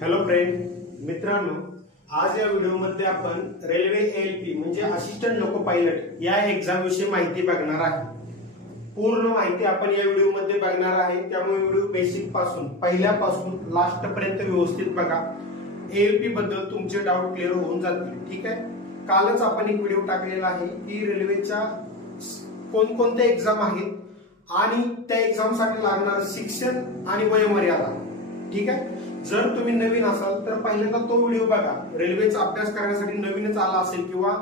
Hello friend, मित्रांनो, आज या व्हिडिओमध्ये आपण रेल्वे एएलपी म्हणजे असिस्टंट लोको पायलट या एक्झाम विषयी माहिती बघणार आहे। पूर्ण माहिती आपण या व्हिडिओमध्ये बघणार आहे, त्यामुळे व्हिडिओ बेसिक पासून पहिल्यापासून लास्ट पर्यंत व्यवस्थित बघा। एएलपी बद्दल तुमचे डाऊट क्लिअर होऊन जातील। ठीक आहे, कालच आपण एक व्हिडिओ टाकलेला आहे की रेल्वेच्या कोणकोणत्या एक्झाम आहेत आणि त्या एक्झाम साठी लागणारे शिक्षण आणि वयोमर्यादा। ठीक आहे, जर तुम्ही नवीन असाल तर पहिल्यांदा तो व्हिडिओ बघा। रेल्वेचा अभ्यास करण्यासाठी नवीनच आला असेल किंवा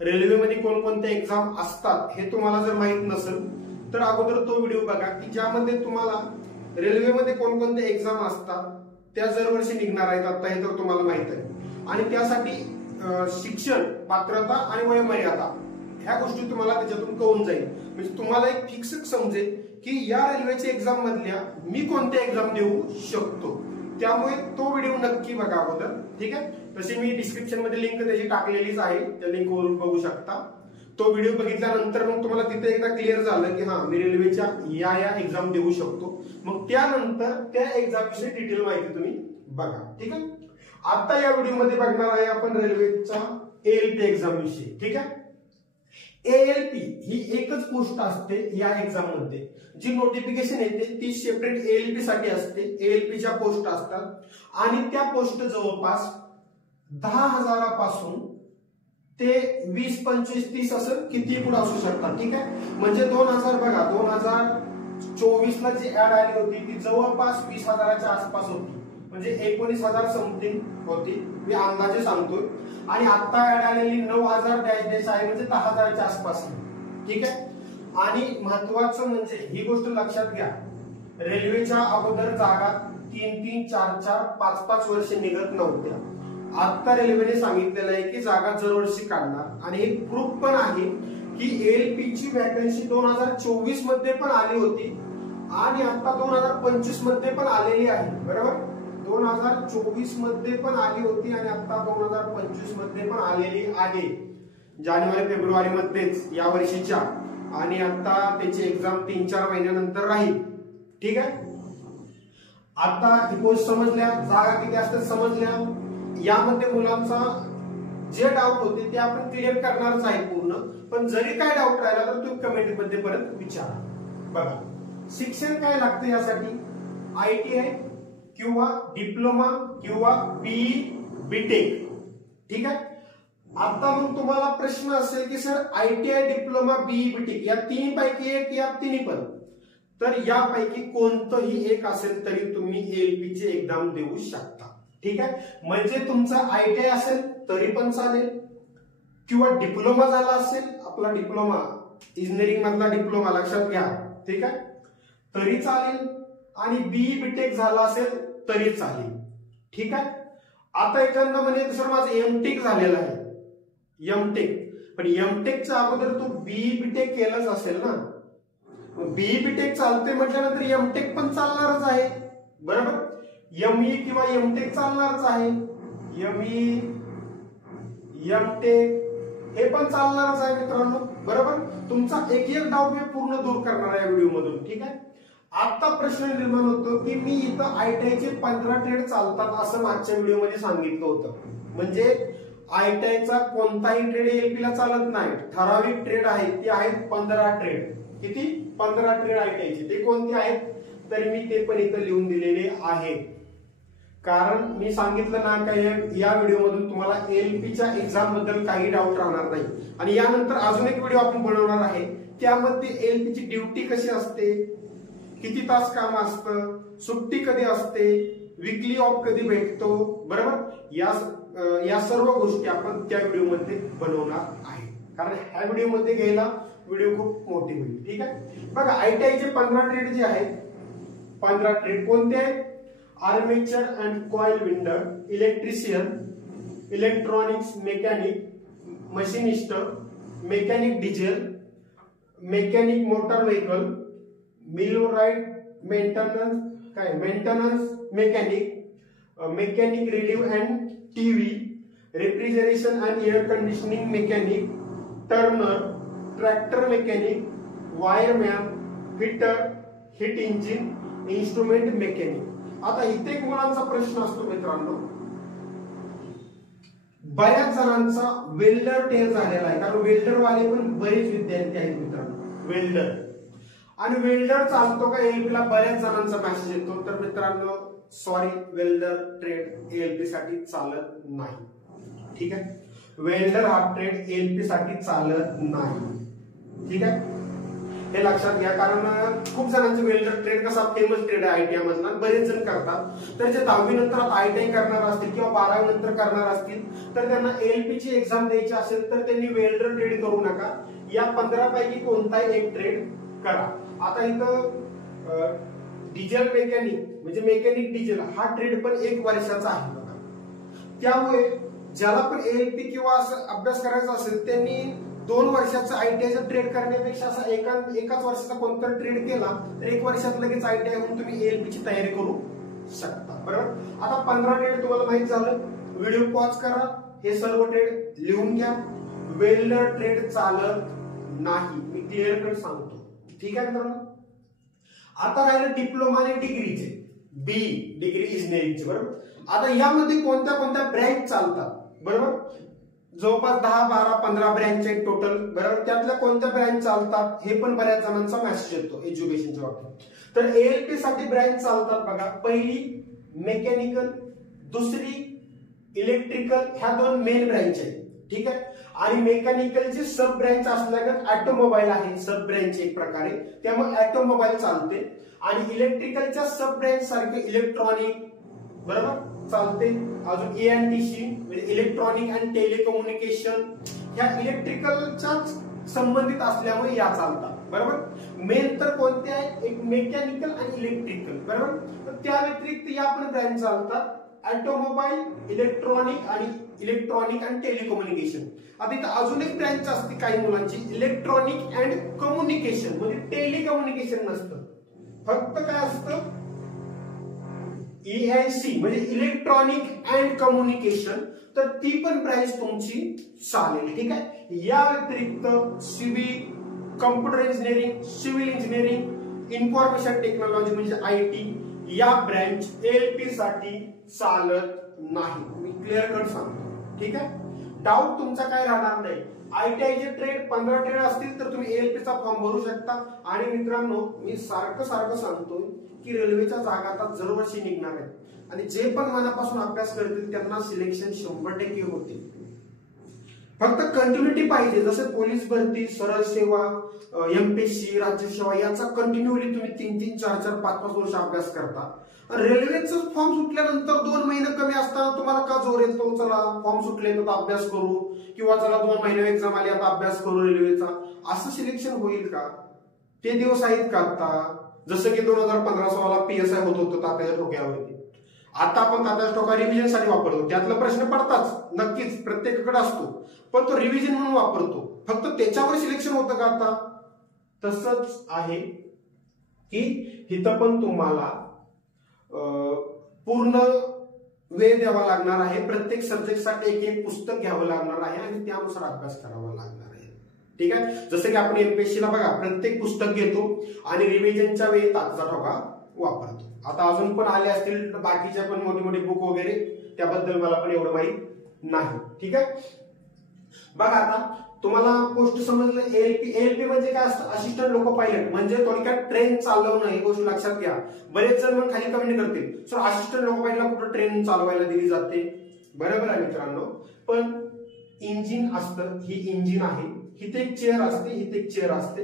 रेल्वेमध्ये कोणकोणत्या एक्झाम असतात हे तुम्हाला जर माहित नसेल तर अगोदर तो व्हिडिओ बघा की ज्यामध्ये तुम्हाला रेल्वेमध्ये कोणकोणत्या एक्झाम असतात त्या दरवर्षी निघणार आहेत आता हे तर तुम्हाला माहित आहे। आणि त्यासाठी शिक्षण, पात्रता आणि वयोमर्यादा ह्या गोष्टी तुम्हाला त्याच्यातून कळून जाईल। म्हणजे तुम्हाला एक फिक्स समजेल की या रेल्वेच्या एक्झाम मधल्या मी कोणत्या एक्झाम देऊ शकतो। त्यामुळे तो व्हिडिओ नक्की बघा अगोदर। ठीक आहे, तशी मी डिस्क्रिप्शन मध्ये लिंक त्याची टाकलेलीच आहे, त्या लिंक वरून बघू शकता। तो व्हिडिओ बघितल्यानंतर मग तुम्हाला तिथे एकदा क्लिअर झालं की हा मी रेल्वेच्या या एक्झाम देऊ शकतो, मग त्यानंतर त्या एक्झाम विषयी डिटेल माहिती तुम्ही बघा। ठीक आहे, आता या व्हिडिओ मध्ये बघणार आहे आपण रेल्वेच्या एएलपी एक्झाम विषयी। ठीक आहे, एएलपी ही एकच पोस्ट असते या एक्झाम मध्ये, जी नोटिफिकेशन येते ती सेपरेट एएलपी साठी असते। एएलपीच्या पोस्ट असतात आणि त्या पोस्ट जवळपास 10,000 पासून ते 20, 25, 30 असं किती पुढे असू शकतात। ठीक आहे, म्हणजे 2000 बघा, 2024 ला जी ऍड आली होती ती जवळपास 20,000च्या आसपास होती, म्हणजे 19,000 समथिंग होती, मी अंदाजे सांगतोय। आणि आता ऍड आलेली 9,000 डॅश आहे, म्हणजे 10,000च्या आसपास। ठीक आहे, आणि महत्वाचं म्हणजे ही गोष्ट लक्षात घ्या, रेल्वेच्या अगोदर जागा 3-3, 4-4, 5-5 वर्ष निघत नव्हत्या। आता रेल्वेने सांगितलेलं आहे की जागा दरवर्षी काढणार आणि एक प्रूफ पण आहे की एएलपी ची वॅकन्सी 2024 मध्ये पण आली होती आणि आता 2025 मध्ये पण आलेली आहे। बरोबर, 2024 मध्ये पण आली होती आणि आता 2025 मध्ये पण आलेली आहे, जानेवारी फेब्रुवारी मध्येच या वर्षीच्या। आणि आता त्याची एक्झाम 3-4 महिन्यानंतर राहील। ठीक आहे, आता ही पोस्ट समजल्या, जागा किती असतात समजल्या। यामध्ये मुलांचा जे डाऊट होते ते आपण क्लिअर करणारच आहे पूर्ण, पण जरी काय डाऊट राहिला तर तुम्ही कमेंट मध्ये परत विचारा। बघा, शिक्षण काय लागतं यासाठी, ITI किंवा डिप्लोमा किंवा BE BTech। ठीक आहे, आता मग तुम्हाला प्रश्न असेल की sir ITI, diploma, BE BTech या तीन पैकी एक या तिन्ही पण, तर यापैकी कोणतंही एक असेल तरी तुम्ही एएलपी ची एक्झाम देऊ शकता। ठीक आहे, म्हणजे तुमचा ITI असेल तरी पण चालेल किंवा डिप्लोमा झाला असेल, आपला डिप्लोमा इंजिनिअरिंग मधला डिप्लोमा लक्षात घ्या, ठीक आहे, तरी चालेल, आणि BE BTech झाला असेल तरी चालेल। ठीक आहे, आता एखादा म्हणजे सर माझं MTech झालेलं आहे, MTech, पण MTech च्या अगोदर तू BE BTech केलंच असेल ना, BE BTech चालते म्हटल्यानंतर MTech पण चालणारच आहे। बरोबर, ME किंवा MTech चालणारच आहे, ME MTech हे पण चालणारच आहे मित्रांनो। बरोबर, तुमचा एक डाऊट मी पूर्ण दूर करणार आहे व्हिडिओ मधून। ठीक आहे, आता प्रश्न निर्माण होतो की मी इथं ITI चे 15 ट्रेड चालतात असं मागच्या व्हिडिओ मध्ये सांगितलं होतं, म्हणजे ITI चा कोणताही ट्रेड एएलपी ला चालत नाही, ठराविक ट्रेड आहेत, ते आहेत 15 ट्रेड। किती? 15 ट्रेड ITI चे। ते कोणते आहेत तर मी ते पण इथं लिहून दिलेले आहे, कारण मी सांगितलं ना काय या व्हिडिओ मधून तुम्हाला एएलपी च्या एक्झाम बद्दल काही डाऊट राहणार नाही। आणि यानंतर अजून एक व्हिडिओ आपण बनवणार आहे, त्यामध्ये एएलपी ची ड्युटी कशी असते, किती तास काम असतं, सुट्टी कधी असते, वीकली ऑफ कधी भेटतो। बरोबर, या सर्व गोष्टी आपण त्या व्हिडिओ मध्ये बनवणार आहे, कारण ह्या व्हिडिओ मध्ये घ्यायला व्हिडिओ खूप मोठी होईल। ठीक आहे, बघा ITI चे 15 ट्रेड जे आहेत, 15 ट्रेड कोणते आहेत? Armature and coil winder, electrician, electronics mechanic, machinist, mechanic diesel, mechanic motor vehicle, millwright maintenance, काय maintenance mechanic, mechanic radio and TV, refrigeration and air conditioning mechanic, turner, tractor mechanic, wireman, fitter, heat engine, instrument mechanic. आता इथे एक मुलांचा प्रश्न असतो मित्रांनो, बऱ्याच जणांचा वेल्डर टेर झालेला आहे, कारण वेल्डर वाले पण बरेच विद्यार्थी आहेत मित्रांनो वेल्डर, आणि वेल्डर चालतो का एएलपी ला बऱ्याच जणांचा मेसेज येतो. तर मित्रांनो सॉरी, वेल्डर ट्रेड एएलपी साठी चालत नाही. ठीक आहे, वेल्डर हा ट्रेड एएलपी साठी चालत नाही. ठीक आहे, हे लक्षात घ्या, कारण खूप जणांचे वेल्डर ट्रेड कसा फेमस ट्रेड आहे आयटीआय मधला, बरेच जण करतात. तर जे 10वी नंतर आयटीआय करणार असतील किंवा 12वी नंतर करणार असतील तर त्यांना एएलपी ची एक्झाम द्यायची असेल तर त्यांनी वेल्डर ट्रेड करू नका. या 15 पैकी कोणताही एक ट्रेड करा. आता इथं डिझेल मेकॅनिक म्हणजे मेकॅनिक डिझेल हा ट्रेड पण 1 वर्षाचा आहे बघा. त्यामुळे ज्याला पण एएलपी किंवा असं अभ्यास करायचा असेल त्यांनी 2 वर्षाचा आयटीआयचा ट्रेड करण्यापेक्षा असा एकाच वर्षाचा कोणता ट्रेड केला तर 1 वर्षात लगेच आयटीआय होऊन तुम्ही एएलपी ची तयारी करू शकता. बरोबर, आता 15 ट्रेड तुम्हाला माहित झालं. व्हिडिओ पॉज करा, हे सर्व ट्रेड लिहून घ्या. वेल्डर ट्रेड चालत नाही, मी क्लिअर कट सांगतो. ठीक आहे मित्रांनो, आता राहिलं डिप्लोमा आणि डिग्रीचे, बी डिग्री इंजिनिअरिंगचे. बरोबर, आता यामध्ये कोणत्या कोणत्या ब्रँच चालतात. बरोबर, जवळपास 10, 12, 15 ब्रँच आहेत टोटल. बरोबर, त्यातल्या कोणत्या ब्रँच चालतात हे पण बऱ्याच जणांचा मेसेज येतो एज्युकेशनच्या बाबतीत. तर एएलपी साठी ब्रँच चालतात बघा. पहिली मेकॅनिकल, दुसरी इलेक्ट्रिकल, ह्या 2 मेन ब्रँच आहेत. ठीक आहे, आणि मेकॅनिकलची सब ब्रँच असल्यागत ऑटोमोबाईल आहे, सब ब्रँच एक प्रकारे, त्यामुळे ऑटोमोबाईल चालते. आणि इलेक्ट्रिकलच्या सब ब्रँच सारखे इलेक्ट्रॉनिक बरोबर चालते. अजून एएनटीसी म्हणजे इलेक्ट्रॉनिक अँड टेलिकम्युनिकेशन, ह्या इलेक्ट्रिकलच्या संबंधित असल्यामुळे या चालतात. बरोबर, मेन तर कोणते आहे, एक मेकॅनिकल आणि इलेक्ट्रिकल. बरोबर, तर त्या व्यतिरिक्त या पण ब्रँच चालतात, ऑटोमोबाईल, इलेक्ट्रॉनिक अँड टेलिकम्युनिकेशन. आता इथं अजून एक ब्रँच असते काही मुलांची, इलेक्ट्रॉनिक अँड कम्युनिकेशन, म्हणजे टेलिकम्युनिकेशन नसतं, फक्त काय असतं ENC म्हणजे इलेक्ट्रॉनिक अँड कम्युनिकेशन. तर ती पण ब्रँच तुमची चालेल. ठीक आहे, या व्यतिरिक्त civil, computer engineering, civil engineering, information technology म्हणजे IT, या ब्रँच एएलपी साठी चालत नाही. मी क्लिअर कट सांगतो. ठीक आहे, डाऊट तुमचा काय राहणार नाही. आयटीआयचे ट्रेड 15 ट्रेड असतील तर तुम्ही एएलपीचा फॉर्म भरू शकता. आणि मित्रांनो मी सारखं सांगतो की रेल्वेच्या जागा आता दरवर्षी निघणार आहेत, आणि जे पण मनापासून अभ्यास करतील त्यांना सिलेक्शन 100% होते. फक्त कंटिन्युटी पाहिजे. जसं पोलीस भरती, सरळ सेवा, एमपीएससी, राज्यसेवा याचा कंटिन्युअली तुम्ही 3-3, 4-4, 5-5 वर्ष अभ्यास करता. रेल्वेचं फॉर्म सुटल्यानंतर 2 महिने कमी असताना तुम्हाला का जोर येतो, चला फॉर्म सुटले तर अभ्यास करू, किंवा चला 2 महिने एक्झाम आली आता अभ्यास करू रेल्वेचा, असं सिलेक्शन होईल का? ते दिवस आहेत का आता? जसं की 2015-16 PSI होत होतं तात्याच्या ठोक्यावरती. आता आपण तात्याच्या ठोका रिव्हिजन साठी वापरतो, त्यातला प्रश्न पडताच नक्कीच, प्रत्येकाकडे असतो, पण तो रिव्हिजन म्हणून वापरतो. फक्त त्याच्यावर सिलेक्शन होतं का आता? तसंच आहे की इथं पण तुम्हाला पूर्ण वेळ द्यावा लागणार आहे. प्रत्येक सब्जेक्ट साठी एक पुस्तक घ्यावं लागणार आहे आणि त्यानुसार अभ्यास करावा लागणार आहे. ठीक आहे, जसं की आपण एमपीएससी ला बघा प्रत्येक पुस्तक घेतो आणि रिव्हिजनच्या वेळी तात्याचा ठोका वापरतो. आता अजून पण आले असतील बाकीच्या पण मोठी मोठी बुक वगैरे, त्याबद्दल मला पण एवढं माहित नाही. ठीक आहे, बघा आता तुम्हाला पोस्ट समजलं. एएलपी म्हणजे काय असतं, असिस्टंट लोको पायलट, म्हणजे थोडक्यात ट्रेन चालवणं, ही गोष्ट लक्षात घ्या. बरेच जण मग खाली कमेंट करतील सर असिस्टंट लोको पायलटला कुठं ट्रेन चालवायला दिली जाते. बरोबर आहे मित्रांनो, पण इंजिन असतं, ही इंजिन आहे, इथे एक चेअर असते, इथे एक चेअर असते,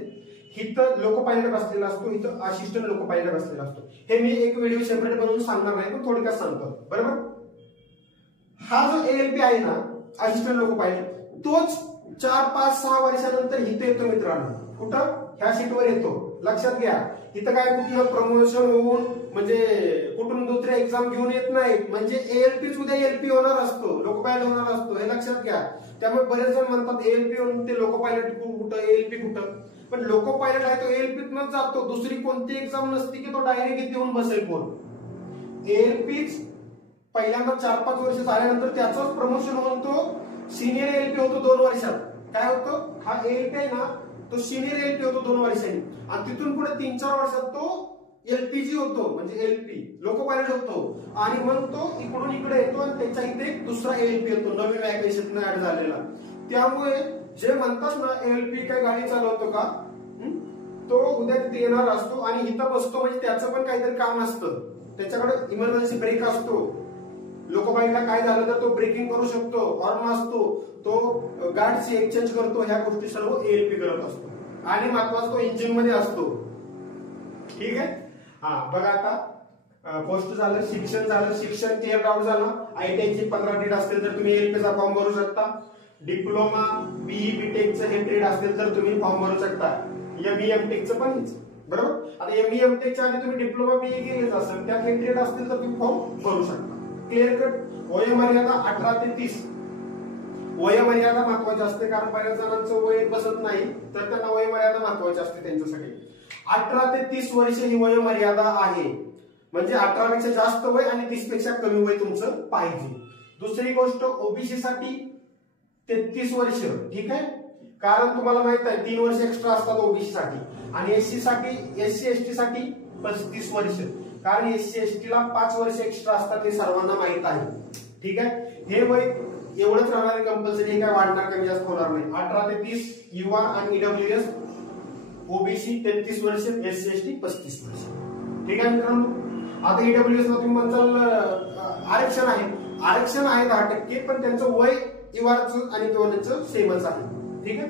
इथं लोको पायलट बसलेला असतो, इथं असिस्टंट लोको पायलट बसलेला असतो. हे मी एक व्हिडिओ सेपरेट बनवून सांगणार नाही, पण थोडक्यात सांगतो. बरोबर, हा जो एएलपी आहे ना असिस्टंट लोको पायलट, तोच 4, 5, 6 वर्षानंतर इथे येतो मित्रांनो. कुठं? ह्या सीटवर येतो. लक्षात घ्या, इथं काय कुठलं प्रमोशन होऊन म्हणजे कुठून दुसऱ्या एक्झाम घेऊन येत नाही. म्हणजे एएलपीच उद्या एलपी होणार असतो, लोको पायलट होणार असतो, हे लक्षात घ्या. त्यामुळे बरेच जण म्हणतात एएलपी होऊन ते लोको पायलट कुठं, एएलपी कुठं. पण लोको पायलट आहे तो एएलपीतनच जातो, दुसरी कोणती एक्झाम नसती की तो डायरेक्ट इथे येऊन बसेल कोण. एएलपीच पहिल्यांदा 4-5 वर्ष झाल्यानंतर त्याचंच प्रमोशन होऊन तो सिनियर एएलपी होतो 2 वर्षात. काय होतं, हा एएलपी आहे ना तो सिनियर एएलपी होतो 2 वर्षांनी, आणि तिथून पुढे 3-4 वर्षात तो एलपीजी होतो म्हणजे एलपी लोको पायलट होतो आणि मग तो इकडून इकडे येतो आणि त्याच्या इथे दुसरा एलपी येतो नवीन वॅकेशन ऍड झालेला. त्यामुळे जे म्हणतात ना एलपी काय गाडी चालवतो का तो उद्या तिथे येणार असतो आणि इथं बसतो म्हणजे त्याचं पण काहीतरी काम असतं. त्याच्याकडे इमर्जन्सी ब्रेक असतो. लोको पायलटला काय झालं तर तो ब्रेकिंग करू शकतो, हॉर्न असतो, तो गार्डची एक्सचेंज करतो. ह्या गोष्टी सर्व एलपी करत असतो आणि महत्वाचा तो इंजिन मध्ये असतो. ठीक आहे. हा बघा आता पोस्ट झालं, शिक्षण झालं, शिक्षण क्लिअर डाऊट झालं. आयटीआयची 15 ट्रेड असतील तर तुम्ही एलपीचा फॉर्म भरू शकता. डिप्लोमा बीई बीटेकचं हे ट्रेड असतील तर तुम्ही फॉर्म भरू शकता. एमई एमटेकचं पण बरोबर. आता एमई एमटेकच्या आधी तुम्ही डिप्लोमा बीई केलेच असेल त्यात हे ट्रेड असतील तर तुम्ही फॉर्म भरू शकता. Clear cut. वयोमर्यादा 18 ते 30. वयोमर्यादा महत्वाची असते कारण बऱ्याच जणांचं वय बसत नाही तर त्यांना वयोमर्यादा महत्वाची असते त्यांच्यासाठी. 18 ते 30 वर्ष ही वयोमर्यादा आहे. म्हणजे 18 पेक्षा जास्त वय आणि 30 पेक्षा कमी वय तुमचं पाहिजे. दुसरी गोष्ट ओबीसी साठी 33 वर्ष. ठीक आहे. कारण तुम्हाला माहित आहे 3 वर्ष एक्स्ट्रा असतात ओबीसी साठी आणि एससी एसटी साठी 35 वर्ष. कारण एससी एसटी ला 5 वर्ष एक्स्ट्रा असतात हे सर्वांना माहित आहे. ठीक आहे. हे वय एवढंच राहणार आहे कंपल्सरी, काय वाढणार कमी जास्त होणार नाही. 18 ते 30 युवा आणि ईडब्ल्यूएस, ओबीसी 33 वर्ष, एससी एसटी 35 वर्ष. ठीक आहे मित्रांनो. आता ईडब्ल्यूएस ला तुम्ही म्हणताल आरक्षण आहे 10%, पण त्यांचं वय युवाचं आणि दोन्हीचं सेमच आहे. ठीक आहे.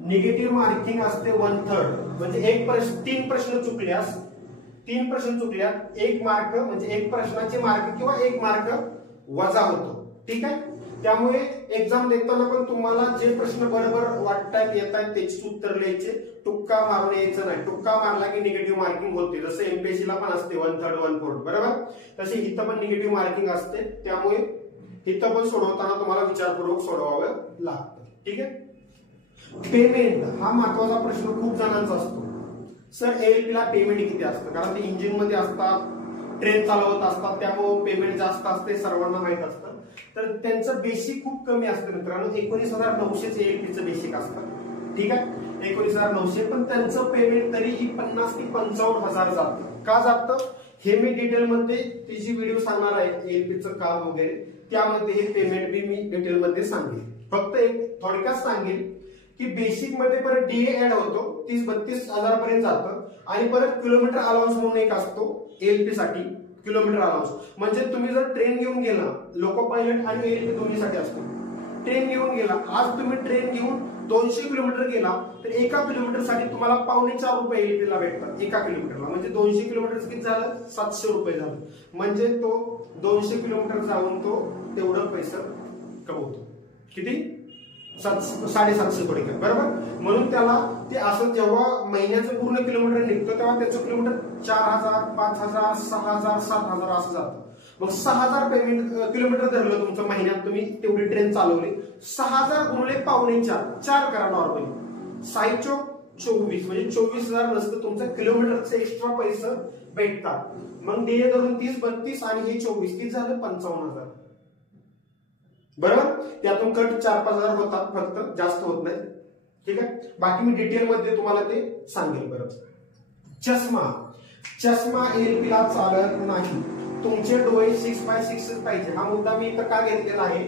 निगेटिव्ह मार्किंग असते 1/3 म्हणजे 3 प्रश्न चुकल्यास 1 मार्क म्हणजे 1 प्रश्नाचे मार्क किंवा 1 मार्क वजा होतो. ठीक आहे. त्यामुळे एक्झाम देताना पण तुम्हाला जे प्रश्न बरोबर वाटतात येतात त्याची उत्तर लिहायचे, टुक्का मारून यायचं नाही. टुक्का मारला की निगेटिव्ह मार्किंग होते. जसं एमपीएससी ला पण असते 1/3 1/4 बरोबर. तसे इथं पण निगेटिव्ह मार्किंग असते. त्यामुळे इथं पण सोडवताना तुम्हाला विचारपूर्वक सोडवावं लागतं. ठीक आहे. पेमेंट हा महत्वाचा प्रश्न खूप जणांचा असतो. सर एलपी ला पेमेंट किती असतं? कारण ते इंजिन मध्ये असतात, ट्रेन चालवत असतात, त्यामुळे पेमेंट जास्त असते सर्वांना माहित असतं. तर त्यांचं बेसिक खूप कमी असतं मित्रांनो. 19,900 एलपीचं बेसिक असतं. ठीक आहे. 19,900. पण त्यांचं पेमेंट तरीही 50 ते 55,000 जातं. का जातं हे मी डिटेल मध्ये तिची व्हिडिओ सांगणार आहे. एलपीचं काम वगैरे त्यामध्ये हे पेमेंट बी मी डिटेल मध्ये सांगेल. फक्त एक थोडक्यात सांगेल की बेसिक मध्ये परत डीए ऍड होतो, 30-32 हजार पर्यंत जातं. आणि परत किलोमीटर अलाउन्स म्हणून एक असतो एलपी साठी. किलोमीटर अलाउन्स म्हणजे तुम्ही जर ट्रेन घेऊन गेला, लोको पायलट आणि एलपी दोन्हीसाठी असतो. ट्रेन घेऊन गेला, आज तुम्ही ट्रेन घेऊन 200 किलोमीटर गेला तर एका किलोमीटर साठी तुम्हाला ₹4.25 एलपी ला भेटतात एका किलोमीटरला. म्हणजे 200 किलोमीटर किती झालं? ₹700 झालं. म्हणजे तो 200 किलोमीटर जाऊन तो तेवढं पैसे कमवतो. किती? 750 थोडक्यात बरोबर. म्हणून त्याला ते असं जेव्हा महिन्याचं पूर्ण किलोमीटर निघतो तेव्हा त्याचं किलोमीटर 4,000, 5,000, 6,000, 7,000 असं जातं. मग 6,000 पेमेंट किलोमीटर धरलं तुमचं महिन्यात, तुम्ही तेवढी ट्रेन चालवली. 6,000 गुणिले ₹4.25 करा नॉर्मली. 6/24 म्हणजे 24,000 नसतं तुमचं किलोमीटरचे एक्स्ट्रा पैसे भेटतात. मग डीए धरून 30-32 आणि हे 24 किती झालं? 55,000 बरोबर. त्यातून कट 4-5 हजार होतात फक्त, जास्त होत नाही. ठीक आहे. बाकी मी डिटेल मध्ये तुम्हाला ते सांगेल. बरोबर. चष्मा एलपी ला चालत नाही. तुमचे डोळे 6x6 पाहिजे. हा मुद्दा मी इथं का घेतलेला आहे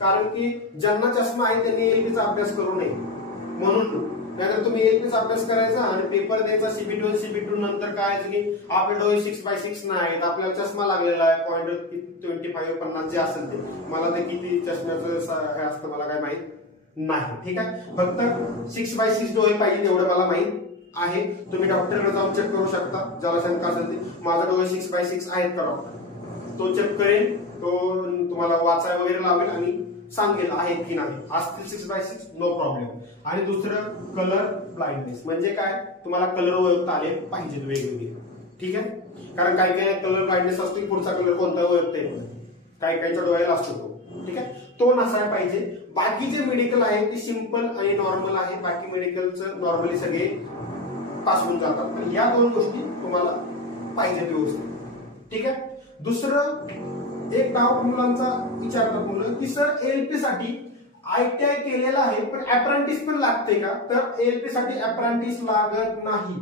कारण की ज्यांना चष्मा आहे त्यांनी एलपीचा अभ्यास करू नये म्हणून. नाहीतर तुम्ही एलपीचा अभ्यास करायचा आणि पेपर द्यायचा सीबीटी सीबीटी नंतर काय की आपले डोळे 6x6 नाहीत, आपल्याला चष्मा लागलेला आहे 0.25-50 जे असेल ते. मला ते किती चष्म्याचं हे असतं मला काय माहित नाही. ठीक आहे. फक्त 6x6 डोळे पाहिजे तेवढं मला माहित आहे. तुम्ही डॉक्टरकडे जाऊन चेक करू शकता ज्याला शंका असेल ते. माझा डोळे 6x6 आहेत का डॉक्टर तो चेक करेल, तो तुम्हाला वाचाय वगैरे लावेल आणि सांगेल आहेत की नाही. असतील 6x6 नो प्रॉब्लेम. आणि दुसरं कलर ब्लाइंडनेस म्हणजे काय, तुम्हाला कलर ओळखता आले पाहिजेत वेगवेगळे. ठीक आहे. कारण काही काही कलर ब्लाइंडनेस असतो पुढचा कलर कोणता ओळखता येत नाही, काही काहीच्या डोळ्याला असतो तो. ठीक आहे. तो नसायला पाहिजे. बाकी जे मेडिकल आहे ते सिंपल आणि नॉर्मल आहे. बाकी मेडिकलचं नॉर्मली सगळे पास होऊन जातात. पण या 2 गोष्टी तुम्हाला पाहिजेत व्यवस्थित. ठीक आहे. दुसरं एक डाऊट मुलांचा विचारतात मुलं की सर एलपी साठी आयटीआय केलेला आहे पण अप्रेंटिस पण लागते का? तर एलपी साठी अप्रेंटिस लागत नाही.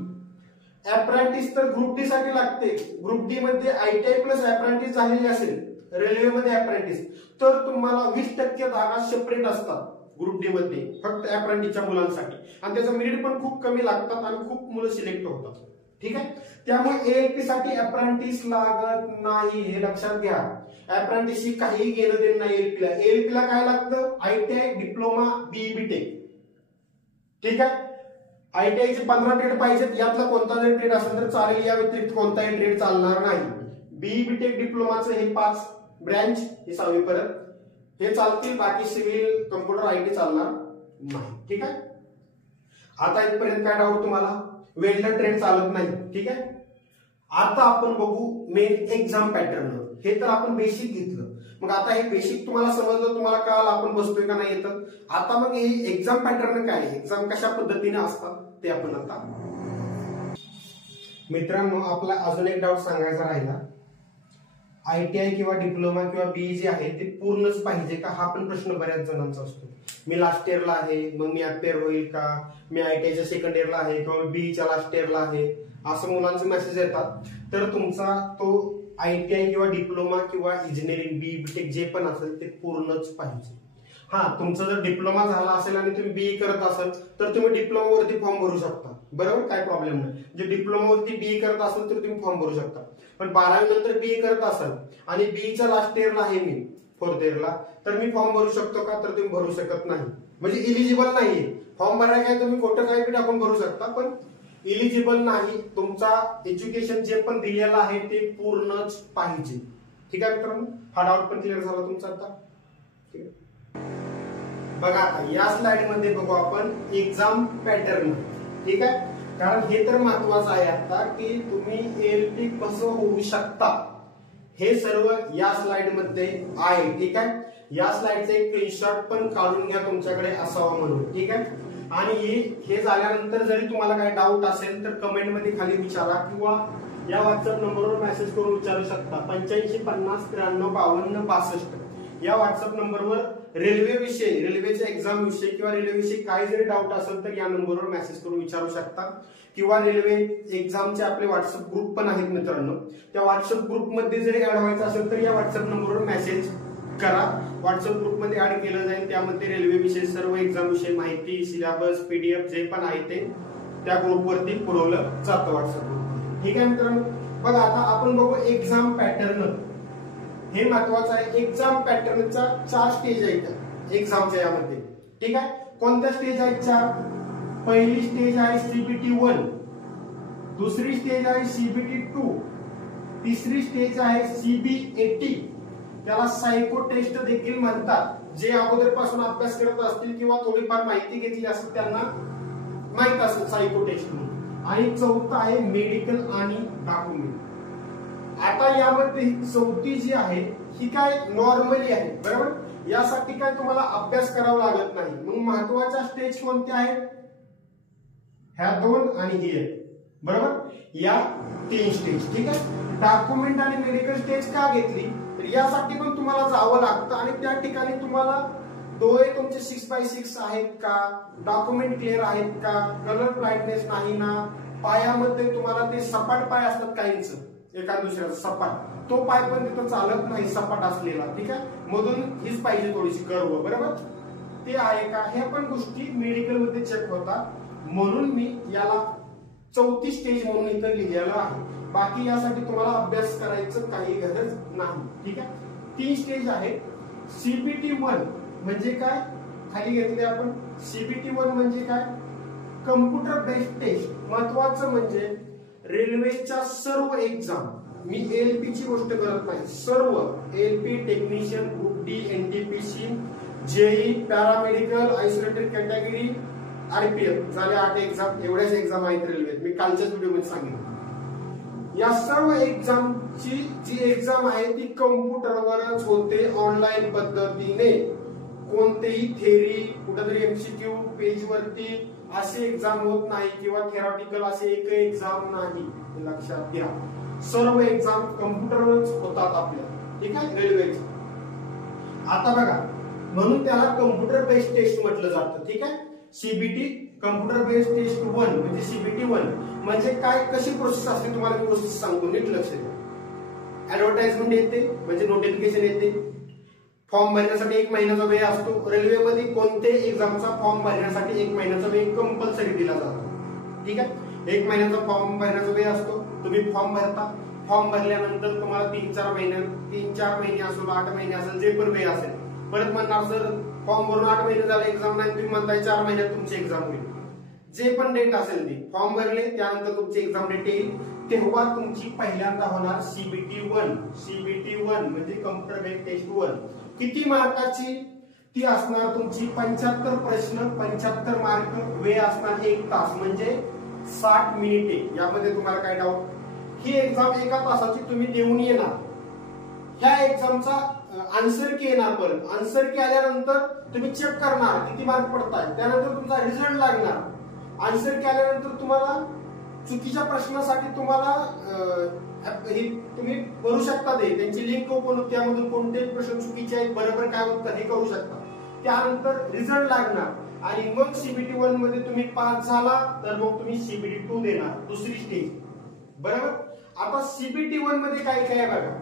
अप्रेंटिस तर ग्रुप डी साठी लागते. ग्रुप डी मध्ये आयटीआय प्लस अप्रेंटिस झालेली असेल रेल्वेमध्ये अप्रेंटिस, तर तुम्हाला 20% जागा सेपरेट असतात ग्रुप डी मध्ये फक्त अप्रेंटिसच्या मुलांसाठी, आणि त्याचं मेरिट पण खूप कमी लागतात आणि खूप मुलं सिलेक्ट होतात. ठीक आहे, त्यामुळे एएलपी साठी अप्रेंटिस लागत नाही, हे लक्षात घ्या. अप्रेंटिस ही काही घेणं देणं नाही एएलपी ला. एएलपी ला काय लागतं? ITI, diploma, BE, BTech. ठीक आहे, आयटीआय चे 15 ट्रेड पाहिजेत, यातला कोणता जरी ट्रेड असेल तर चालेल, या व्यतिरिक्त कोणताही ट्रेड चालणार नाही. बीई, बीटेक, डिप्लोमाचं हे 5 ब्रँच, हे 6वी परत हे चालतील, बाकी सिव्हिल, कम्प्युटर, आयटी चालणार नाही. ठीक आहे, आता इथपर्यंत काय डाऊट तुम्हाला? वेल्डर ट्रेड चालत नाही. ठीक आहे, आता आपण बघू मेन एक्झाम पॅटर्न. हे तर आपण बेसिक घेतलं. मग आता हे बेसिक तुम्हाला समजलं, तुम्हाला कळालं आपण बसतोय का नाही येतं. आता मग हे एक्झाम पॅटर्न काय, एक्झाम कशा पद्धतीने असतात ते आपण आता. मित्रांनो, आपला अजून एक डाऊट सांगायचा राहिला. आयटीआय किंवा डिप्लोमा किंवा बीई जे आहे ते पूर्णच पाहिजे का, हा पण प्रश्न बऱ्याच जणांचा असतो. मी लास्ट इयरला आहे, मग मी अपेअर होईल का, मी आयटीआयच्या सेकंड इयरला आहे किंवा बीईच्या लास्ट इयरला आहे, असं मुलांचे मेसेज येतात. तर तुमचा तो आयटीआय किंवा डिप्लोमा किंवा इंजिनिअरिंग, बीई, बीटेक जे पण असेल ते पूर्णच पाहिजे. हा, तुमचा जर डिप्लोमा झाला असेल आणि तुम्ही बीई करत असाल तर तुम्ही डिप्लोमावरती फॉर्म भरू शकता, बरोबर, काय प्रॉब्लेम नाही. जे डिप्लोमावरती बीई करत असेल तर तुम्ही फॉर्म भरू शकता. पण 12वी नंतर बीई करत असाल आणि बीईच्या लास्ट इयरला आहे मी, 4th इयरला, तर मी फॉर्म भरू शकतो का, तर तुम्ही भरू शकत नाही. म्हणजे इलिजिबल नाहीये. फॉर्म भरायला काय तुम्ही खोटं काय बी टाकून भरू शकता, पण इलिजिबल नाही. तुमचा एज्युकेशन जे पण दिलेलं आहे ते पूर्णच पाहिजे. ठीक आहे मित्रांनो, हा डाऊट पण क्लिअर झाला तुमचा आता. ठीक आहे, बघा आता या स्लाइड मध्ये बघू आपण एक्झाम पॅटर्न. ठीक आहे, कारण हे तर महत्वाचं आहे आता की तुम्ही एएलपी कसं होऊ शकता हे सर्व या स्लाइड मध्ये आहे. ठीक आहे, या स्लाइडचा एक स्क्रीनशॉट पण काढून घ्या तुमच्याकडे असावा म्हणून. ठीक आहे, आणि हे झाल्यानंतर जरी तुम्हाला काही डाऊट असेल तर कमेंट मध्ये खाली विचारा किंवा या व्हॉट्सअप नंबरवर मेसेज करून विचारू शकता. 85 50 93 52 65 या व्हॉट्सअप नंबरवर रेल्वे विषयी, रेल्वेच्या एक्झाम विषयी किंवा रेल्वे विषयी काही जरी डाऊट असेल तर या नंबरवर मेसेज करून विचारू शकता. किंवा रेल्वे एक्झामचे आपले व्हॉट्सअप ग्रुप पण आहेत मित्रांनो, त्या व्हॉट्सअप ग्रुपमध्ये जरी ऍड व्हायचं असेल तर या व्हॉट्सअप नंबरवर मेसेज करा. व्हॉट्सअप ग्रुपमध्ये ऍड केलं जाईल, त्यामध्ये रेल्वे विषयी सर्व एक्झाम विषयी माहिती, सिलेबस, पीडीएफ जे पण आहे ते त्या ग्रुपवरती पुरवलं जातं व्हॉट्सअप ग्रुप. ठीक आहे मित्रांनो, बघा आता आपण बघू एक्झाम पॅटर्न. हे महत्वाचं आहे. एक्झाम पॅटर्नचा 4 स्टेज आहेत एक्झामच्या यामध्ये. ठीक आहे, कोणत्या स्टेज आहेत? 4. पहिली स्टेज आहे सीबीटी 1, दुसरी स्टेज आहे सीबीटी 2, तिसरी स्टेज आहे सीबी80, त्याला सायको टेस्ट देखील म्हणतात. जे अगोदरपासून अभ्यास करत असतील किंवा थोडीफार माहिती घेतली असेल त्यांना माहित असेल सायको टेस्ट म्हणून. आणि चौथा आहे मेडिकल आणि डॉक्युमेंट. आता यामध्ये चौथी जी आहे ही काय नॉर्मली आहे, बरोबर, यासाठी काय तुम्हाला अभ्यास करावा लागत नाही. मग महत्वाच्या स्टेज कोणत्या आहेत? ह्या 2 आणि ही 1, बरोबर, या 3 स्टेज. ठीक आहे, डॉक्युमेंट आणि मेडिकल स्टेज का घेतली तर यासाठी पण तुम्हाला जावं लागतं आणि त्या ठिकाणी तुम्हाला डोळे तुमचे 6x6 आहेत का, डॉक्युमेंट क्लिअर आहेत का, कलर ब्लाइंडनेस नाही ना, पायामध्ये तुम्हाला ते सपाट पाय असतात काहींच, एका दुसऱ्याचा सपाट, तो पाय पण तिथं चालत नाही सपाट असलेला. ठीक आहे, मधून हीच पाहिजे थोडीशी कर्व, बरोबर, ते आहे का, ह्या पण गोष्टी मेडिकल मध्ये चेक होतात. म्हणून मी याला चौथी स्टेज म्हणून इथं लिहिलेलं आहे. बाकी यासाठी तुम्हाला अभ्यास करायचं काही गरज नाही. ठीक आहे, 3 स्टेज आहेत. सीबीटी 1 म्हणजे काय, खाली घेतले आपण. सीबीटी 1 म्हणजे काय, कम्प्युटर बेस्ड टेस्ट. महत्वाचं म्हणजे रेल्वेच्या सर्व एक्झाम, मी एएलपी ची गोष्ट करत नाही, सर्व ALP, technician, group D, NTPC, JE, paramedical, isolated category, RPF झाले 8 एक्झाम. एवढ्याच एक्झाम आहेत रेल्वेत, मी कालच्याच व्हिडिओमध्ये सांगितलं. या सर्व एक्झामची जी एक्झाम आहे ती कम्प्युटरवरच होते, ऑनलाईन पद्धतीने. कोणतेही थेरी, कुठेतरी एमसीक्यू पेज वरती असे एक्झाम होत नाही किंवा थेरॉटिकल असे एक एक्झाम नाही, लक्षात घ्या. सर्व एक्झाम कम्प्युटरवरच होतात आपल्या. ठीक आहे, रेल्वेचे. आता बघा, म्हणून त्याला कम्प्युटर बेस्ड टेस्ट म्हटलं जातं. ठीक आहे, सीबीटी कम्प्युटर बेस्ड टेस्ट 1 म्हणजे सीबीटी 1 म्हणजे काय, कशी प्रोसेस असते तुम्हाला मी गोष्ट सांगतो, नीट लक्ष द्या. ऍडव्हर्टाइजमेंट येते म्हणजे नोटिफिकेशन येते. फॉर्म भरण्यासाठी 1 महिन्याचा वेळ असतो. रेल्वेमध्ये कोणत्याही एक्झामचा फॉर्म भरण्यासाठी 1 महिन्याचा वेळ कंपल्सरी दिला जातो. ठीक आहे, 1 महिन्याचा फॉर्म भरण्याचा वेळ असतो. तुम्ही फॉर्म भरता. फॉर्म भरल्यानंतर तुम्हाला 3-4 महिने असेल, 8 महिने असेल, जे पण वेळ असेल, परत म्हणणार सर फॉर्म भरून 8 महिने झाले एक्झाम नाही, तुम्ही म्हणताय 4 महिन्यात तुमची एक्झाम होईल. जे पण डेट असेल ती फॉर्म भरले त्यानंतर तुमची एक्झाम डेट येईल, तेव्हा तुमची पहिल्यांदा होणार सीबीटी 1 म्हणजे कम्प्युटर बेस्ड टेस्ट 1. किती मार्काची ती असणार तुमची? 75 प्रश्न, 75 मार्क, वेळ असणार 1 तास म्हणजे 60 मिनिटे. यामध्ये तुम्हाला काय डाऊट? ही एक्झाम 1 तासाची तुम्ही देऊन येणार. ह्या एक्झामचा आन्सर की येणार. परत आन्सर की आल्यानंतर तुम्ही चेक करणार किती मार्क पडतात. त्यानंतर तुमचा रिझल्ट लागणार. आन्सर की आल्यानंतर तुम्हाला चुकीच्या प्रश्नासाठी तुम्हाला तुम्ही भरू शकता. त्यांची लिंक ओपन होते, त्यामधून कोणते प्रश्न चुकीचे आहेत, बरोबर काय उत्तर हे करू शकता. त्यानंतर रिझल्ट लागणार आणि मग सीबीटी 1 मध्ये तुम्ही पास झाला तर मग तुम्ही सीबीटी 2 देणार, दुसरी स्टेज. बरोबर. आता सीबीटी 1 मध्ये काय काय आहे बघा.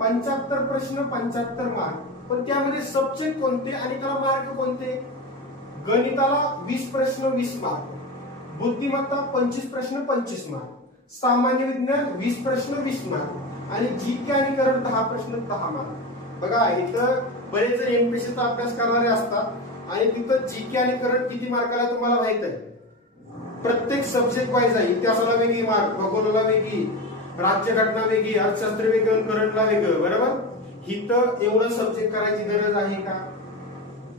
75 प्रश्न, 75 मार्क, पण त्यामध्ये सब्जेक्ट कोणते आणि त्याला मार्क कोणते? गणिताला 20 प्रश्न 20 मार्क, बुद्धिमत्ता 25 प्रश्न 25 मार्क, सामान्य विज्ञान 20 प्रश्न 20 मार्क आणि जीके आणि करंट 10 प्रश्न 10 मार्क. बघा इथं बरेच जण एमपीएससीचा अभ्यास करणारे असतात आणि तिथं जीके आणि करंट किती मार्काला तुम्हाला माहित आहे. प्रत्येक सब्जेक्ट वाईज आहे. इतिहासाला वेगळी मार्क, भूगोलाला वेगळी, राज्यघटना वेगळी, अर्थशास्त्र वेगळं, करंटला वेगळं. बरोबर. इथं एवढं सब्जेक्ट करायची गरज आहे का?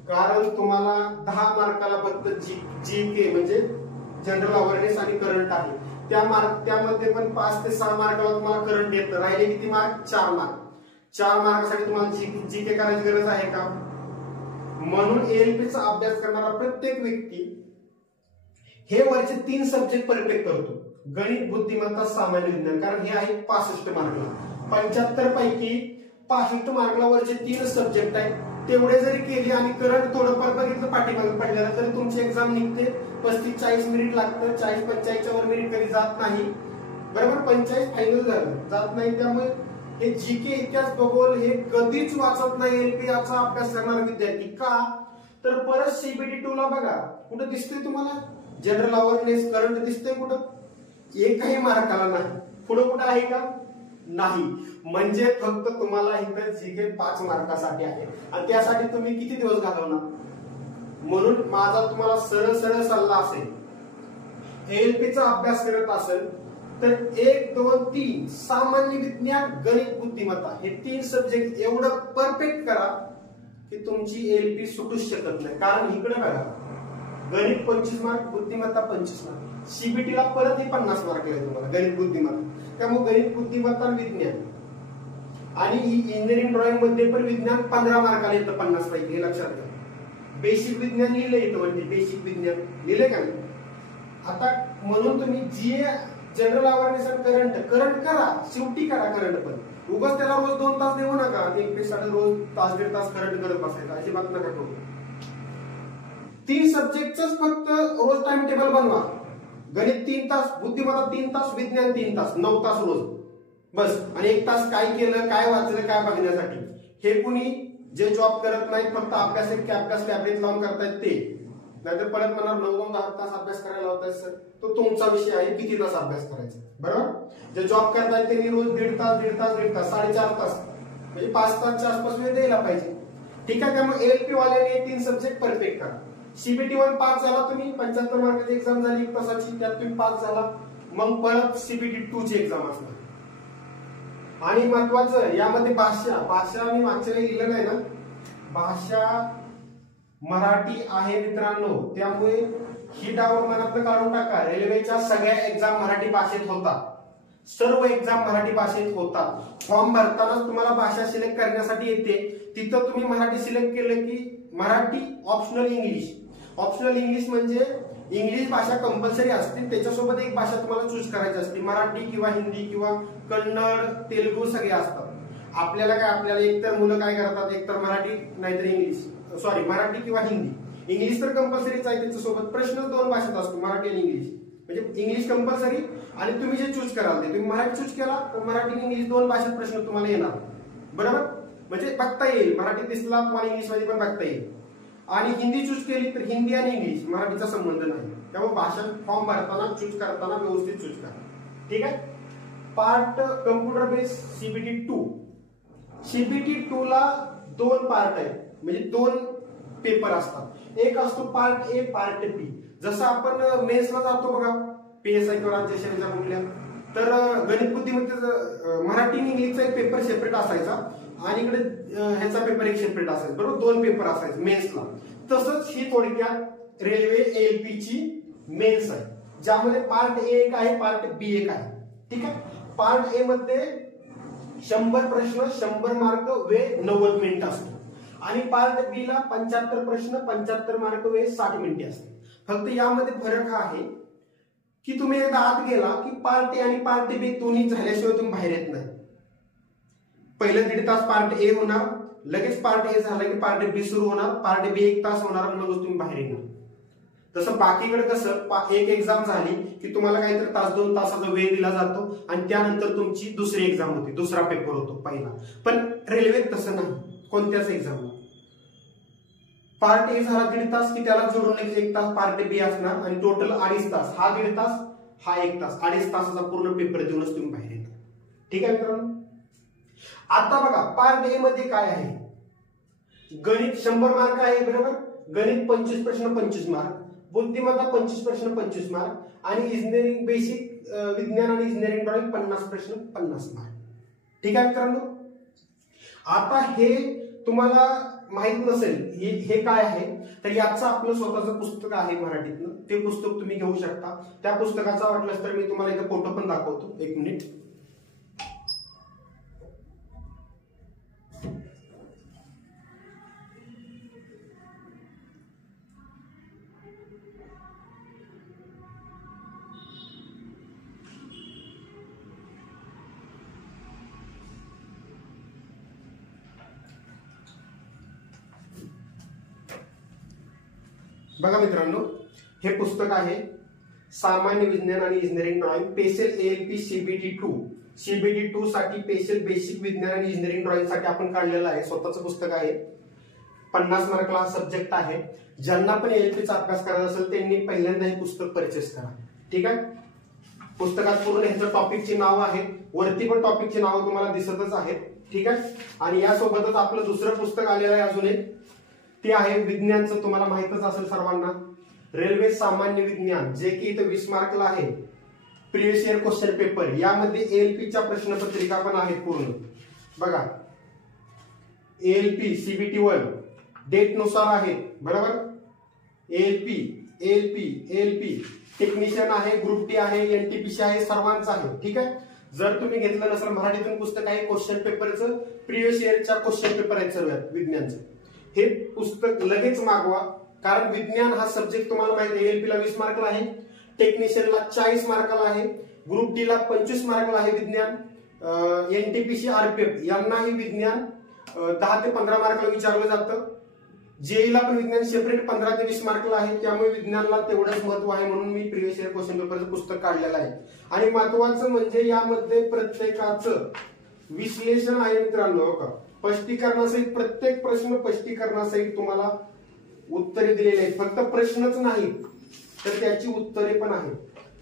कारण तुम्हाला 10 मार्काला फक्त जीके म्हणजे जनरल अवेअरनेस आणि करंट आहे. त्यामध्ये पण 5 ते 6 मार्काला तुम्हाला करंट येतं. राहिले किती मार्क? 4 मार्क. 4 मार्कासाठी तुम्हाला जीके करायची गरज आहे का? म्हणून एएलपीचा अभ्यास करणारा प्रत्येक व्यक्ती हे वरचे 3 सब्जेक्ट परफेक्ट करतो. गणित, बुद्धिमत्ता, सामान्य विज्ञान. कारण हे आहे 65 मार्कला. 75 पैकी 65 मार्कला वरचे 3 सब्जेक्ट आहेत. तेवढे जरी केले आणि करंट थोडंफार बघितलं पाठीमागे पडलेलं तरी तुमची एक्झाम निघते. 35-40 मिनिट लागतं. 40-45च्या वर मिनिट कधी जात नाही. बरोबर. 45 फायनल झालं, जात नाही. त्यामुळे हे जीके, इतिहास, भूगोल हे कधीच वाचत नाही एलपी याचा अभ्यास करणारा विद्यार्थी. का? तर परत सीबीटी 2 ला बघा कुठं दिसतंय तुम्हाला जनरल अवेअरनेस, करंट दिसतंय कुठं? एकही मार्काला नाही. पुढे कुठं आहे का? नाही. म्हणजे फक्त तुम्हाला इथं जीके 5 मार्कासाठी आहे आणि त्यासाठी तुम्ही किती दिवस घालवणार? म्हणून माझा तुम्हाला सरळ सरळ सल्ला असेल, एएलपीचा अभ्यास करत असेल तर 1, 2, 3 सामान्य विज्ञान, गणित, बुद्धिमत्ता हे 3 सब्जेक्ट एवढं परफेक्ट करा की तुमची एएलपी सुटूच शकत नाही. कारण इकडे बघा गणित 25 मार्क, बुद्धिमत्ता 25 मार्क, सीबीटीला परत हे 50 मार्क आहे तुम्हाला गणित, बुद्धिमत्ता. त्यामुळे गणित, बुद्धिमत्ता, विज्ञान आणि इंजिनिअरिंग ड्रॉइंग मध्ये पण विज्ञान 15 मार्काला येतं 50 पैकी. हे लक्षात घ्या. बेसिक विज्ञान लिहिलं येतं म्हणजे बेसिक विज्ञान लिहिले का नाही? आता म्हणून तुम्ही जी जनरल अवेअरनेस आणि करंट करा, शेवटी करा करंट. पण उगाच त्याला रोज 2 तास देऊ नका. एमपीएससीसाठी रोज तास 1.5 तास करंट करत बसायचं अजिबात नका करू. 3 सब्जेक्टच फक्त रोज टाइम टेबल बनवा. गणित 3 तास, बुद्धिमत्ता 3 तास, विज्ञान 3 तास, 9 तास रोज बस. आणि 1 तास काय केलं, काय वाचलं, काय बघण्यासाठी. हे कुणी जे जॉब करत नाही फक्त अभ्यास टॅबलेट लावून करतायत ते. नाहीतर परत म्हणणार 9-10 तास अभ्यास करायला होता सर, तो तुमचा विषय आहे किती तास अभ्यास करायचा. बरोबर. जे जॉब करतायत त्यांनी रोज 1.5 तास, 4.5 तास म्हणजे 5 तासच्या आसपास वेळ द्यायला पाहिजे. ठीक आहे. त्यामुळे एएलपी वाल्याने 3 सब्जेक्ट परफेक्ट करा. सीबीटी 1 पास झाला तुम्ही, 75 मार्काची एक्झाम झाली 1 तासाची, त्यात तुम्ही पास झाला. मग परत सीबीटी 2 ची एक्झाम असणार. आणि महत्वाचं यामध्ये भाषा मी मागच्या वेळी लिहिलं नाही ना, भाषा मराठी आहे मित्रांनो. त्यामुळे ही डाऊट मनातनं काढून टाका. रेल्वेच्या सगळ्या एक्झाम मराठी भाषेत होतात. सर्व एक्झाम मराठी भाषेत होतात. फॉर्म भरतानाच तुम्हाला भाषा सिलेक्ट करण्यासाठी येते. तिथं तुम्ही मराठी सिलेक्ट केलं की Marathi optional English. Optional English म्हणजे इंग्लिश भाषा कंपल्सरी असते, त्याच्यासोबत एक भाषा तुम्हाला चूज करायची असते. मराठी किंवा हिंदी किंवा कन्नड, तेलुगू सगळे असतात. आपल्याला एकतर मुलं काय करतात, एकतर मराठी नाहीतर इंग्लिश, मराठी किंवा हिंदी इंग्लिश तर कंपल्सरीच आहे, त्याच्यासोबत प्रश्न 2 भाषेत असतो, मराठी आणि इंग्लिश. म्हणजे इंग्लिश कंपल्सरी आणि तुम्ही जे चूज कराल ते, तुम्ही मराठी चूज केला तर मराठी आणि इंग्लिश 2 भाषेत प्रश्न तुम्हाला येणार, बरोबर. म्हणजे बघता येईल, मराठीत दिसला तुम्हाला इंग्लिश मध्ये पण बघता येईल. आणि हिंदी चूज केली तर हिंदी आणि इंग्लिश, मराठीचा संबंध नाही. त्यामुळे भाषा फॉर्म भरताना चूज करताना व्यवस्थित चूज करा, ठीक आहे. Part computer base CBT 2. CBT 2 ला 2 पार्ट आहेत, म्हणजे 2 पेपर असतात. एक असतो पार्ट ए, पार्ट बी. जसं आपण मेन्सला जातो बघा, पीएसआय किंवा राज्य सेवेच्या कुठल्या, तर गणित बुद्धिमत्तेचा मराठी आणि इंग्लिशचा एक पेपर सेपरेट असायचा आणि इकडे ह्याचा पेपर एक सेपरेट असायचा, बरोबर. 2 पेपर असायचे मेन्सला. तसंच ही थोडक्यात रेल्वे एएलपी ची मेन्स आहे, ज्यामध्ये पार्ट ए एक आहे, पार्ट बी एक आहे, ठीक आहे. पार्ट ए मध्ये 100 प्रश्न 100 मार्क वेळ 90 मिनिट असतो आणि पार्ट बी ला 75 प्रश्न 75 मार्क वेळ 60 मिनिटे असते. फक्त यामध्ये फरक हा आहे की तुम्ही एकदा आत गेला की पार्ट ए आणि पार्ट बी दोन्ही झाल्याशिवाय तुम्ही बाहेर येत नाही. पहिले 1.5 तास पार्ट ए होणार, लगेच पार्ट ए झाला की पार्ट बी सुरू होणार, पार्ट बी 1 तास होणार, मग तुम्ही बाहेर येणार. तसं बाकीकडे कसं एक एक्झाम झाली की तुम्हाला काहीतरी 1-2 तासाचा वेळ दिला जातो आणि त्यानंतर तुमची दुसरी एक्झाम होती, दुसरा पेपर होतो पहिला. पण रेल्वेत तसं नाही, कोणत्याच एक्झामला. पार्ट ए झाला 1.5 तास की त्याला जोडून 1 तास पार्ट बी असणार आणि टोटल 2.5 तास. हा 1.5 तास, हा 1 तास, 2.5 तासाचा पूर्ण पेपर देऊनच तुम्ही बाहेर येणार, ठीक आहे मित्रांनो. आता बघा पार्ट ए मध्ये काय आहे. गणित 100 मार्क आहे, बरोबर. गणित 25 प्रश्न 25 मार्क, बुद्धिमत्ता 25 प्रश्न 25 मार्क आणि इंजिनिअरिंग बेसिक विज्ञान आणि इंजिनिअरिंग ड्रॉइंग 50 प्रश्न 50 मार्क, ठीक आहे मित्रांनो. आता हे तुम्हाला माहित नसेल हे काय आहे, तर याचं आपलं स्वतःचं पुस्तक आहे मराठीतलं, ते पुस्तक तुम्ही घेऊ शकता. त्या पुस्तकाचा वाटलंच तर मी तुम्हाला इथे फोटो पण दाखवतो, 1 मिनिट. बघा मित्रांनो, हे पुस्तक आहे सामान्य विज्ञान आणि engineering drawing special ALP CBT 2. CBT 2 साठी स्पेशल बेसिक विज्ञान आणि इंजिनिअरिंग ड्रॉइंग साठी आपण काढलेलं आहे, स्वतःचं पुस्तक आहे. 50 मार्कला हा सब्जेक्ट आहे. ज्यांना पण एएलपीचा अभ्यास करायचा असेल त्यांनी पहिल्यांदा हे पुस्तक परचेस करा, ठीक आहे. पुस्तकात पूर्ण ह्याचं टॉपिकची नाव आहे, वरती पण टॉपिकची नावं तुम्हाला दिसतच आहेत, ठीक आहे. आणि यासोबतच आपलं दुसरं पुस्तक आलेलं आहे अजून एक, ते आहे विज्ञानचं. तुम्हाला माहितच असेल सर्वांना, रेल्वे सामान्य विज्ञान, जे की इथं 20 मार्कला आहे. प्रिव्हियस इयर क्वेश्चन पेपर, यामध्ये एएलपीच्या प्रश्नपत्रिका पण आहेत पूर्ण. बघा एएलपी सीबीटी 1 डेट नुसार आहेत, बरोबर. एएलपी एएलपी एएलपी टेक्निशियन आहे, ग्रुप डी आहे, एनटीपीसी आहे, सर्वांचं आहे, ठीक आहे. जर तुम्ही घेतलं नसेल मराठीतून पुस्तक आहे, क्वेश्चन पेपरचं प्रिव्हियस इयरच्या क्वेश्चन पेपर आहेत सर्व विज्ञानचं. हे पुस्तक लगेच मागवा, कारण विज्ञान हा सब्जेक्ट तुम्हाला माहिती आहे एएलपी ला 20 मार्कला आहे, टेक्निशियनला 40 मार्कला आहे, ग्रुप डी ला 25 मार्कला आहे विज्ञान, एनटीपीसी आरपीएफ यांनाही विज्ञान 10 ते 15 मार्कला विचारलं जातं. जेईला पण विज्ञान सेपरेट 15 ते 20 मार्कला आहे. त्यामुळे विज्ञानला तेवढंच महत्व आहे, म्हणून मी प्रिव्हियस इयर क्वेश्चन पेपरचं पुस्तक काढलेलं आहे. आणि महत्वाचं म्हणजे यामध्ये प्रत्येकाचं विश्लेषण आहे मित्रांनो, का स्पष्टीकरणासहित, प्रत्येक प्रश्न स्पष्टीकरणासहित तुम्हाला उत्तरे दिलेली आहेत. फक्त प्रश्नच नाही तर त्याची उत्तरे पण आहेत.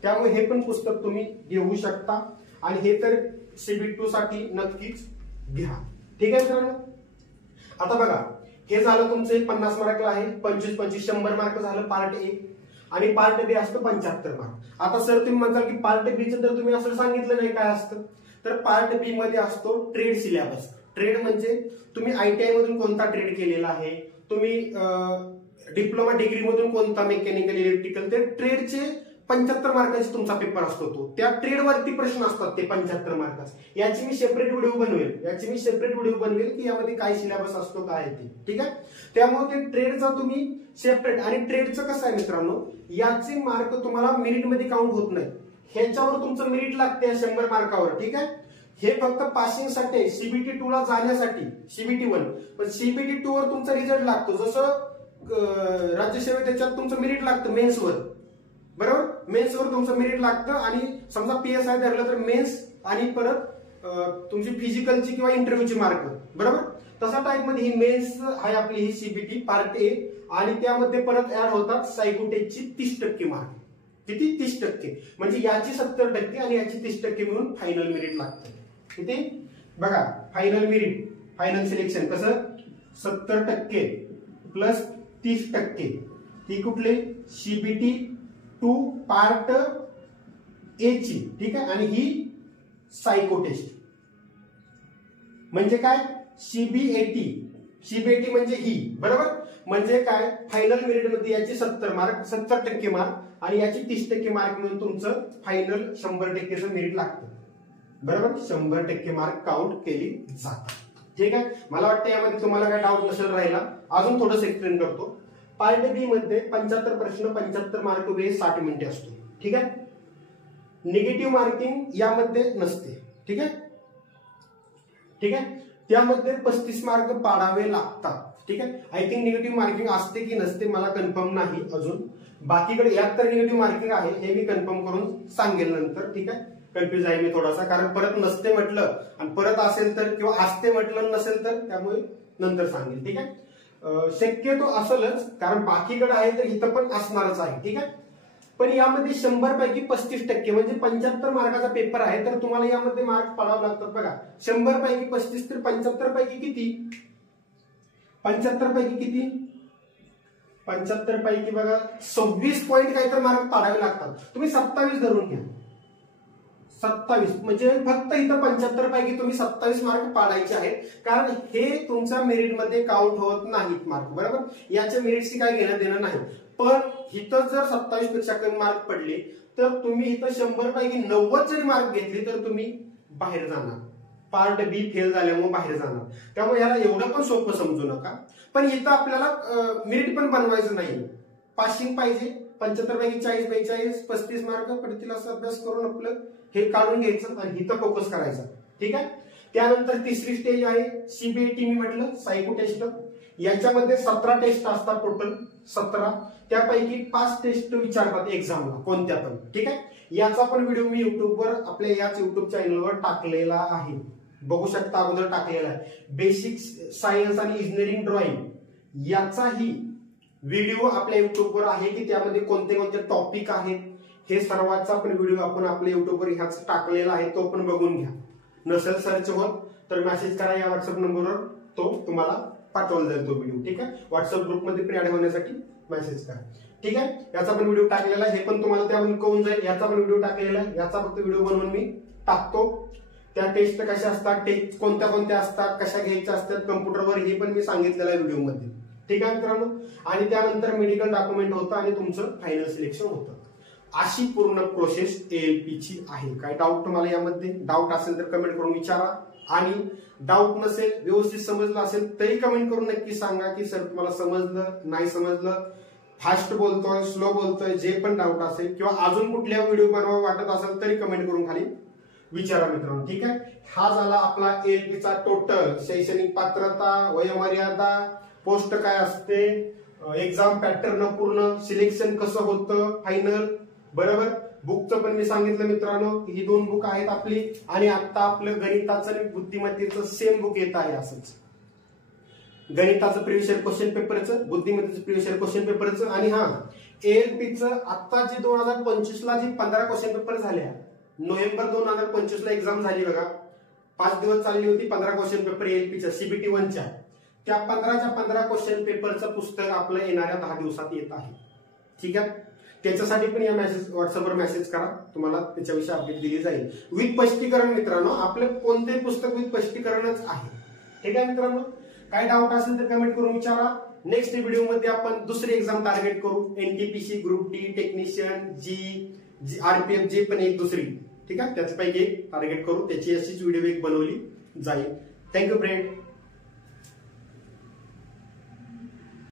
त्यामुळे हे पण पुस्तक तुम्ही घेऊ शकता आणि हे तर सीबीटी 2 साठी नक्कीच घ्या, ठीक आहे मित्रांनो. आता बघा, हे झालं तुमचं 50 मार्कला आहे, 25-25 100 मार्क झालं पार्ट ए. आणि पार्ट बी असतं 75 मार्क. आता सर तुम्ही म्हणताल की पार्ट बीचं तर तुम्ही असं सांगितलं नाही काय असतं, तर पार्ट बी मध्ये असतो ट्रेड सिलेबस. ट्रेड म्हणजे तुम्ही आयटीआय मधून कोणता ट्रेड केलेला आहे, तुम्ही डिप्लोमा डिग्री मधून कोणता मेकॅनिकल इलेक्ट्रिकल, ते ट्रेडचे 75 मार्काचा तुमचा पेपर असतो. तो त्या ट्रेडवरती प्रश्न असतात ते 75 मार्काचे. याची मी सेपरेट व्हिडिओ बनवेल की यामध्ये काय सिलेबस असतो काय ते, ठीक आहे. त्यामुळे ते ट्रेडचा तुम्ही सेपरेट, आणि ट्रेडचं कसं आहे मित्रांनो, याचे मार्क तुम्हाला मेरिट मध्ये काउंट होत नाही, ह्याच्यावर तुमचं मेरिट लागते 100 मार्कावर, ठीक आहे. हे फक्त पासिंग साठी, सीबीटी 2 ला जाण्यासाठी सीबीटी 1, पण सीबीटी 2 वर तुमचा रिझल्ट लागतो. जसं राज्यसेवेत त्याच्यात तुमचं मेरिट लागतं मेन्सवर, बरोबर. मेन्सवर तुमचं मेरिट लागतं आणि समजा PSI धरलं तर मेन्स आणि परत तुमची फिजिकलची किंवा इंटरव्ह्यूची मार्क, बरोबर. तसा टाईप मध्ये ही मेन्स आहे आपली, ही CBT पार्ट ए, आणि त्यामध्ये परत ऍड होतात सायकोटेकची 30% मार्क. किती? 30%. म्हणजे याची 70% आणि याची 30% मिळून फायनल मेरिट लागतं. किती? बघा, फायनल मेरिट, फायनल सिलेक्शन कसं 70% प्लस 30%. ही कुठली? CBT 2 पार्ट ए ची, ठीक आहे. आणि ही सायको टेस्ट म्हणजे काय? CBAT म्हणजे ही, बरोबर. म्हणजे काय? फायनल मेरिट मध्ये याची 70% मार्क आणि याची 30% मार्क मिळून तुमचं फायनल 100%चं मेरिट लागतं, बरोबर. 100% मार्क काउंट केली जातात, ठीक आहे. मला वाटतं यामध्ये तुम्हाला काय डाऊट नसेल राहिला. अजून थोडंसं एक्सप्लेन करतो. पार्ट बी मध्ये 75 प्रश्न, 75 मार्क, वेळ 60 मिनिटे असतो, ठीक आहे. निगेटिव्ह मार्किंग यामध्ये नसते, ठीक आहे, ठीक आहे. त्यामध्ये 35 मार्क पाडावे लागतात, ठीक आहे. आय थिंक निगेटिव्ह मार्किंग असते की नसते मला कन्फर्म नाही अजून. बाकीकडे यात तर निगेटिव्ह मार्किंग आहे, हे मी कन्फर्म करून सांगेल नंतर, ठीक आहे. कन्फ्युज आहे मी थोडासा, कारण परत नसते म्हटलं आणि परत असेल तर, किंवा असते म्हटलं नसेल तर, त्यामुळे नंतर सांगेल, ठीक आहे. शक्यतो असलच, कारण बाकीकडे आहे तर इथं पण असणारच आहे, ठीक आहे. पण यामध्ये 100 पैकी 35% म्हणजे 75 मार्काचा पेपर आहे, तर तुम्हाला यामध्ये मार्क पाडावे लागतात. बघा, 100 पैकी 35 तर 75 पैकी किती? 75 पैकी किती? 75 पैकी बघा 26 पॉईंट काहीतरी मार्क पाडावे लागतात. तुम्ही 27 धरून घ्या, 27 म्हणजे फक्त इथं 75 पैकी तुम्ही 27 मार्क पाडायचे आहेत, कारण हे तुमच्या मेरिट मध्ये काउंट होत नाहीत मार्क, बरोबर. याच्या मेरिटशी काय घेणं देणं नाही. पण इथं जर 27 पेक्षा कमी मार्क पडले तर तुम्ही इथं 100 पैकी 90 जरी मार्क घेतले तर तुम्ही बाहेर जाणार, पार्ट बी फेल झाल्यामुळे बाहेर जाणार. त्यामुळे याला एवढं पण सोपं समजू नका. पण इथं आपल्याला मेरिट पण बनवायचं नाही, पासिंग पाहिजे. 75 पैकी 40, 42, 35 मार्क पडतील असं अभ्यास करून आपलं हे काढून घ्यायचं आणि इथं फोकस करायचा, ठीक आहे. त्यानंतर तिसरी स्टेज आहे CBAT, मी म्हटलं सायको टेस्ट. याच्यामध्ये 17 टेस्ट असतात टोटल, 17. त्यापैकी 5 टेस्ट विचारतात एक्झामला कोणत्या पण, ठीक आहे. याचा पण व्हिडिओ मी युट्यूबवर आपल्या याच युट्यूब चॅनलवर टाकलेला आहे, बघू शकता, अगोदर टाकलेला आहे. बेसिक सायन्स आणि इंजिनिअरिंग ड्रॉइंग याचाही व्हिडिओ आपल्या युट्यूबवर आहे की त्यामध्ये कोणते कोणते टॉपिक आहेत हे सर्वांचा पण व्हिडिओ आपण आपल्या युट्यूबवर ह्याच टाकलेला आहे, तो पण बघून घ्या. नसेल सर्च होत तर मेसेज करा या व्हॉट्सअप नंबरवर, तो तुम्हाला पाठवला जाईल तो व्हिडिओ, ठीक आहे. व्हॉट्सअप ग्रुपमध्ये पण ऍड होण्यासाठी मेसेज करा, ठीक आहे. याचा पण व्हिडिओ टाकलेला आहे, हे पण तुम्हाला त्यामध्ये कळून जाईल. याचा पण व्हिडिओ टाकलेला आहे, याचा फक्त व्हिडिओ बनवून मी टाकतो. त्या टेस्ट कशा असतात, टेस्ट कोणत्या कोणत्या असतात, कशा घ्यायच्या असतात कम्प्युटरवर, हे पण मी सांगितलेलं आहे व्हिडिओमध्ये, ठीक आहे मित्रांनो. आणि त्यानंतर मेडिकल डॉक्युमेंट होतं आणि तुमचं फायनल सिलेक्शन होतं. अशी पूर्ण प्रोसेस ALP ची आहे. काय डाऊट तुम्हाला यामध्ये? डाऊट असेल तर कमेंट करून विचारा, आणि डाऊट नसेल, व्यवस्थित समजलं असेल तरी कमेंट करून नक्की सांगा की सर तुम्हाला समजलं, नाही समजलं, फास्ट बोलतोय, स्लो बोलतोय, जे पण डाऊट असेल किंवा अजून कुठल्या व्हिडिओ बनवा वाटत असेल तरी कमेंट करून खाली विचारा मित्रांनो, ठीक आहे. हा झाला आपला ALP चा टोटल. शैक्षणिक पात्रता, वयोमर्यादा, पोस्ट काय असते, एक्झाम पॅटर्न पूर्ण, सिलेक्शन कसं होतं फायनल, बरोबर. बुकचं पण मी सांगितलं मित्रांनो, ही 2 बुक आहेत आपली. आणि आता आपलं गणिताचं आणि बुद्धिमत्तेचं सेम बुक येत आहे असंच. गणिताचं प्रिव्हियस इयर क्वेश्चन पेपरचं, बुद्धिमत्तेचं प्रिव्हियस इयर क्वेश्चन पेपरचं. आणि हा ALPचं आता जी 2025 ला जी 15 क्वेश्चन पेपर झाल्या, नोव्हेंबर 2025 ला एक्झाम झाली बघा, 5 दिवस चालली होती. 15 क्वेश्चन पेपर ALPच्या CBT 1च्या, त्या 15च्या 15 क्वेश्चन पेपरचं पुस्तक आपलं येणाऱ्या 10 दिवसात येत आहे, ठीक आहे. त्याच्यासाठी पण या मेसेज व्हॉट्सअपवर मेसेज करा, तुम्हाला त्याच्याविषयी अपडेट दिली जाईल विथ स्पष्टीकरण. मित्रांनो, आपलं कोणते पुस्तक विथ स्पष्टीकरणच आहे, ठीक आहे मित्रांनो. काय डाऊट असेल तर कमेंट करून विचारा. नेक्स्ट व्हिडिओ मध्ये आपण दुसरी एक्झाम टार्गेट करू, NTPC, ग्रुप D, टेक्निशियन, जी RPF, जे पण एक दुसरी, ठीक आहे, त्याचपैकी एक टार्गेट करू. त्याची अशीच व्हिडिओ एक बनवली जाईल. Thank you friend.